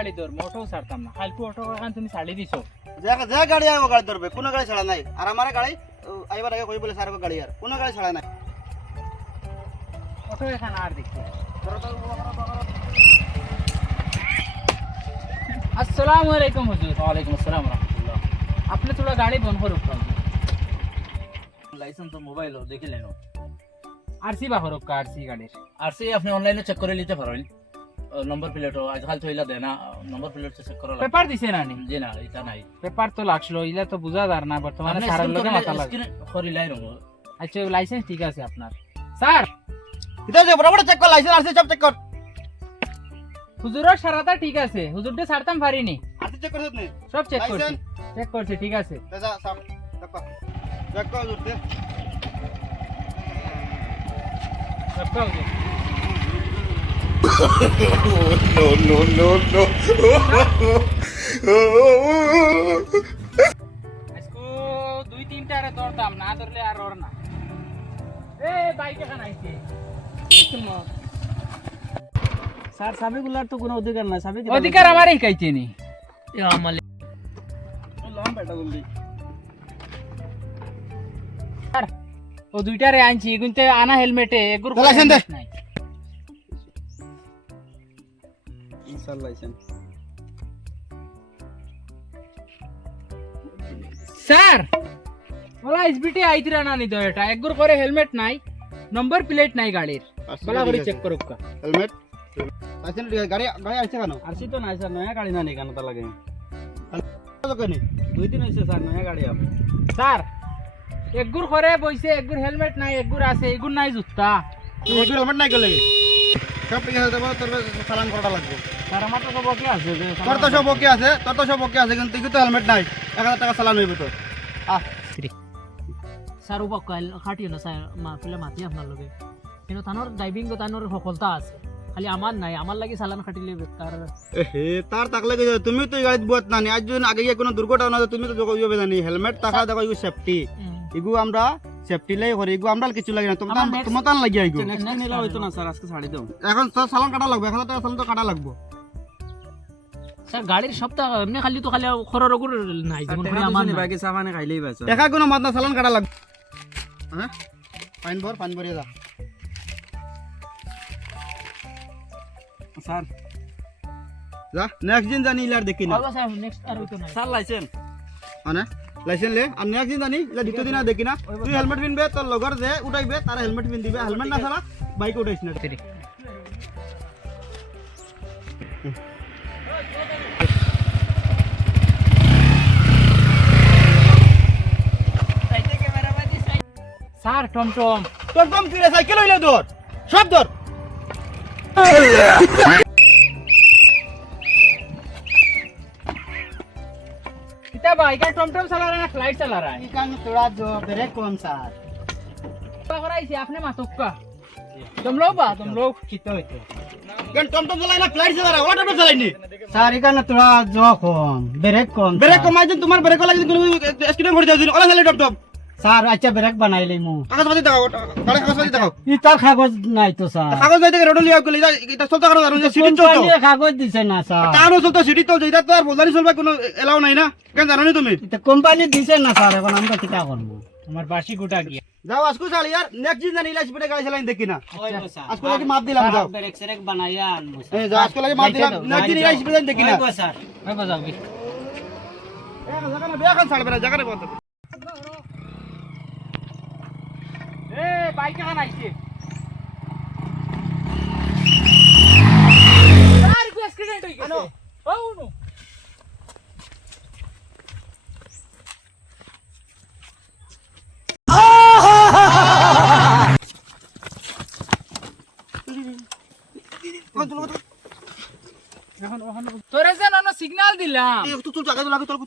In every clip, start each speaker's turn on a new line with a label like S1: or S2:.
S1: গাড়ি ধর মোটো ছাড়তাম না ফালতু অটো এখন তুমি ছাড়ি দিছো
S2: যে গাড়ি আইব গাড়ি ধরবে কোনো গাড়ি ছাড়া নাই আর আমার গাড়ি আইবার আগে কই বলে স্যার গাড়ি আর কোনো গাড়ি ছাড়া নাই
S1: অটো এখন আর দেখি अस्सलाम वालेकुम हुजूर
S3: वालेकुम अस्सलाम रहमतुल्लाह
S1: आपने थोड़ा गाड़ी बंद करो
S3: लाइसेंस तो मोबाइल हो देखि लेनो
S1: आरसी बाहर का आरसी गाड़ी
S3: आरसी আপনি অনলাইনে চেক করে নিতে পারেন নম্বর প্লেট আজকাল তো ইলা দেনা নম্বর প্লেট চেক করা লাগে
S1: पेपर दिसे ना नी
S3: জি না এটা নাই
S1: पेपर तो লাগলো ইলা তো বুঝাদার না বর্তমানে সারা লোকে মাথা লাগে
S3: স্ক্রিন করি লাই রঙ
S1: আচ্ছা লাইসেন্স ঠিক আছে আপনার স্যার
S2: এটা যে বড় বড় চেক কর লাইসেন্স আরসি সব চেক কর
S1: হুজুরের সারাটা ঠিক আছে হুজুরকে ছাড়তাম পারিনি
S2: আরসি চেক করছিস নি
S1: সব চেক করছি চেক করছি ঠিক আছে
S2: দাদা সব চেক কর জুরতে
S1: সব কাজ
S4: no.
S1: इसको দুই তিনটা আরে দরদাম না ধরলে আর ওর না এ বাইক এখান আইছে
S2: স্যার সাবিগুলার তো কোনো অধিকার নাই সাবি
S1: অধিকার আমারই কাইতে নি
S3: আমালে
S2: লাম বেটা বললি
S1: আর ও দুইটারে আনছি কিন্তু আনা হেলমেটে এগুর
S2: লাইসেন্স দে।
S1: নাই
S2: স্যার লাইসেন্স
S1: স্যার বলা এসবিটি আইতিরা না নি তো এটা এগুর করে হেলমেট নাই নম্বর প্লেট নাই গাড়ির বলা করে চেক করুক কা
S2: হেলমেট লাইসেন্স গাড়ি গাড়ি আছে কেন
S5: আরসি তো নাই স্যার নয়া গাড়ি না নি কেন তা লাগে
S2: কেন
S5: 2 দিন হইছে স্যার নয়া গাড়ি আপ
S1: স্যার এগুর করে বইছে এগুর হেলমেট নাই এগুর আছে এগুর নাই জুতা
S2: তুই একটু হেলমেট নাই গেলে সব ঠিক আছে দেবো তোর চালান করা লাগবে
S5: স্যার আমার তো সব ওকে আছে যে
S2: তোর তো সব ওকে আছে কিন্তু তুই তো হেলমেট নাই 1000 টাকা চালান হইব তো
S6: স্যার ও কাল খাটিও না স্যার মাহফিলে মাতি আপনার লগে কিন্তু তানোর ড্রাইভিং তো তানোর সফলতা আছে খালি আমার নাই আমার লাগি চালান খাটিলে বেকার
S2: হে তার তাকলে কি তুমি তো গাড়ি বুয়াত না আজ যদি আগে গিয়ে কোনো দুর্ঘটনা হয় তুমি তো জগইবে জানি হেলমেট টাকা দেখো ইগু সেফটি ইগু আমরা সেফটি লাই করি ইগু আমরা কিছু লাগে না তোমার তান লাগিয়া ইগু
S5: নেক্সট দিন নিলে হইতো না স্যার আজকে ছাড়ি দাও
S2: এখন তো চালান কাটা লাগবে 1000 টাকা চালান তো কাটা লাগবে
S6: স্যার গাড়ির সপ্তাহ এমনি খালি তো খালি খরর ওগুর নাই যেমন করে আমার নাই।
S5: বাকি সাবানে খাইলেই বাস
S2: দেখা কোনো মাত না চালান কাটা লাগবে হ্যাঁ ফাইন ভরিয়ে যা
S5: স্যার
S2: যা নেক্সট দিন জানি ইলার দেখি না
S6: বাবা স্যার নেক্সট আর হইতো না
S5: স্যার লাইসেন্স
S2: মানে লাইসেন্স লে আর নেক্সট দিন জানি ইলা দ্বিতীয় দিন আর দেখি না তুই হেলমেট পিনবে তোর লগর যে উঠাইবে তার হেলমেট পিন দিবে হেলমেট না ছাড়া বাইক উঠাইছ না
S1: স্যার টমটম
S2: তোর কম ফিরে সাইকেল হইলে ধর সব ধর
S1: কিতা বাইক টমটম চালা রা ফ্লাইট চালা রা
S2: ইকান তোরা जो ब्रेक कौन सा
S1: कराइছি আপনি মাতুক্কা तुम लोग
S2: कितो होते কেন টমটম চালাই না ফ্লাইট চালা ওটা টমটম চালাইনি
S5: স্যার এখানে তোরা জো কম ব্রেক কম
S2: ব্রেক কমাই দিন তোমার ব্রেক লাগি কোনো স্ক্রিনে ভরে যাও ওলা চালাই টমটম
S5: স্যার আচ্ছা ব্রেক বানাইলে মু
S2: কাগজপাতি দেখাও গাড়ি কাগজপাতি দেখাও
S5: ই তার কাগজ নাই তো স্যার
S2: কাগজ নাই দেখে রোড লিয়া গেল এটা চলতে কারণ আর সিটি চলতো
S5: কোম্পানির কাগজ দিছে না স্যার
S2: টানো চলতো সিটি চলতো এটা তো আর বোঝানি চলবে কোনো এলাও নাই না কেন জানো নি তুমি
S5: এটা কোম্পানি দিছে না স্যার এখন আমরা কিটা করব
S1: আমার বাসি গোটা গিয়া
S2: যাও আজকু চালি আর নেক্সট দিন জানি ইলা স্পিডে গাড়ি চালাই দেখি না
S5: ওইবো স্যার
S2: আজকু লাগি মাপ দিলাম যাও
S5: ব্রেক সেরেক বানাইয়া আনবো
S2: এই যাও আজকু লাগি মাপ দিলাম নেক্সট দিন ইলা স্পিডে দেখি না
S5: ওইবো স্যার
S1: ওই বাজাও কি
S2: জায়গা বেখান ছাড়বে না জায়গা বন্ধ
S1: এ বাইক এখান আইছে আর কি অ্যাক্সিডেন্ট হই গেছে ও নো তোরে যে নন সিগন্যাল দিলাম
S2: তুই জায়গা লাগে তোর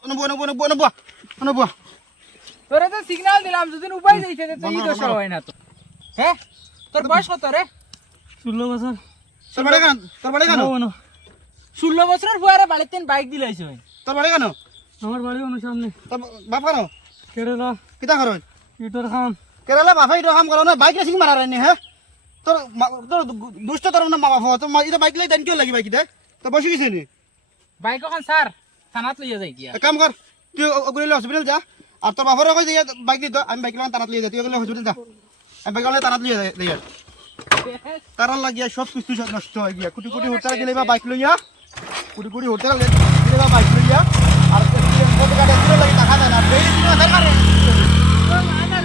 S2: বো
S1: তোরে তো সিগন্যাল দিলাম যদি উপায় যাইতে তো এই দশা হয় না তো হ্যাঁ তোর বয়স কত রে
S5: 16 বছর
S2: তোর বাড়ি কেন
S1: 16 বছরের ফুয়ারে বাড়িতে বাইক দিলাইছে
S2: তোর বাড়ি কেন
S5: আমার বাড়ি অনু সামনে
S2: তোর বাপ কেন
S5: কেরালা
S2: কিতা করো
S5: ইটর খান
S2: কেরালা বাপা এটা কাম করো না বাইক রেসিং মারা রাইনি হ্যাঁ তোর দুষ্ট তোর না মা বাপ তো এটা বাইক লাই দেন কিয় লাগি বাইক দে তো বসে গেছে নি
S1: বাইক এখন স্যার থানাত লইয়া যাই গিয়া
S2: এক কাম কর তুই ওগুলো হসপিটাল যা আর তোর বাবারও কই যে বাইক দিত আমি বাইক লাগান তারাত লিয়ে যা তুই ওগুলো হসপিটাল যা আমি বাইক লাগান তারাত লিয়ে যাই তারার লাগিয়া সব কিছু সব নষ্ট হয়ে গিয়া কোটি কোটি হোটেল গেলে বা বাইক লইয়া কোটি কোটি হোটেল গেলে বা বাইক লইয়া আর কত গাড়ি দিলে টাকা দেয় না বেশি দিন সরকারে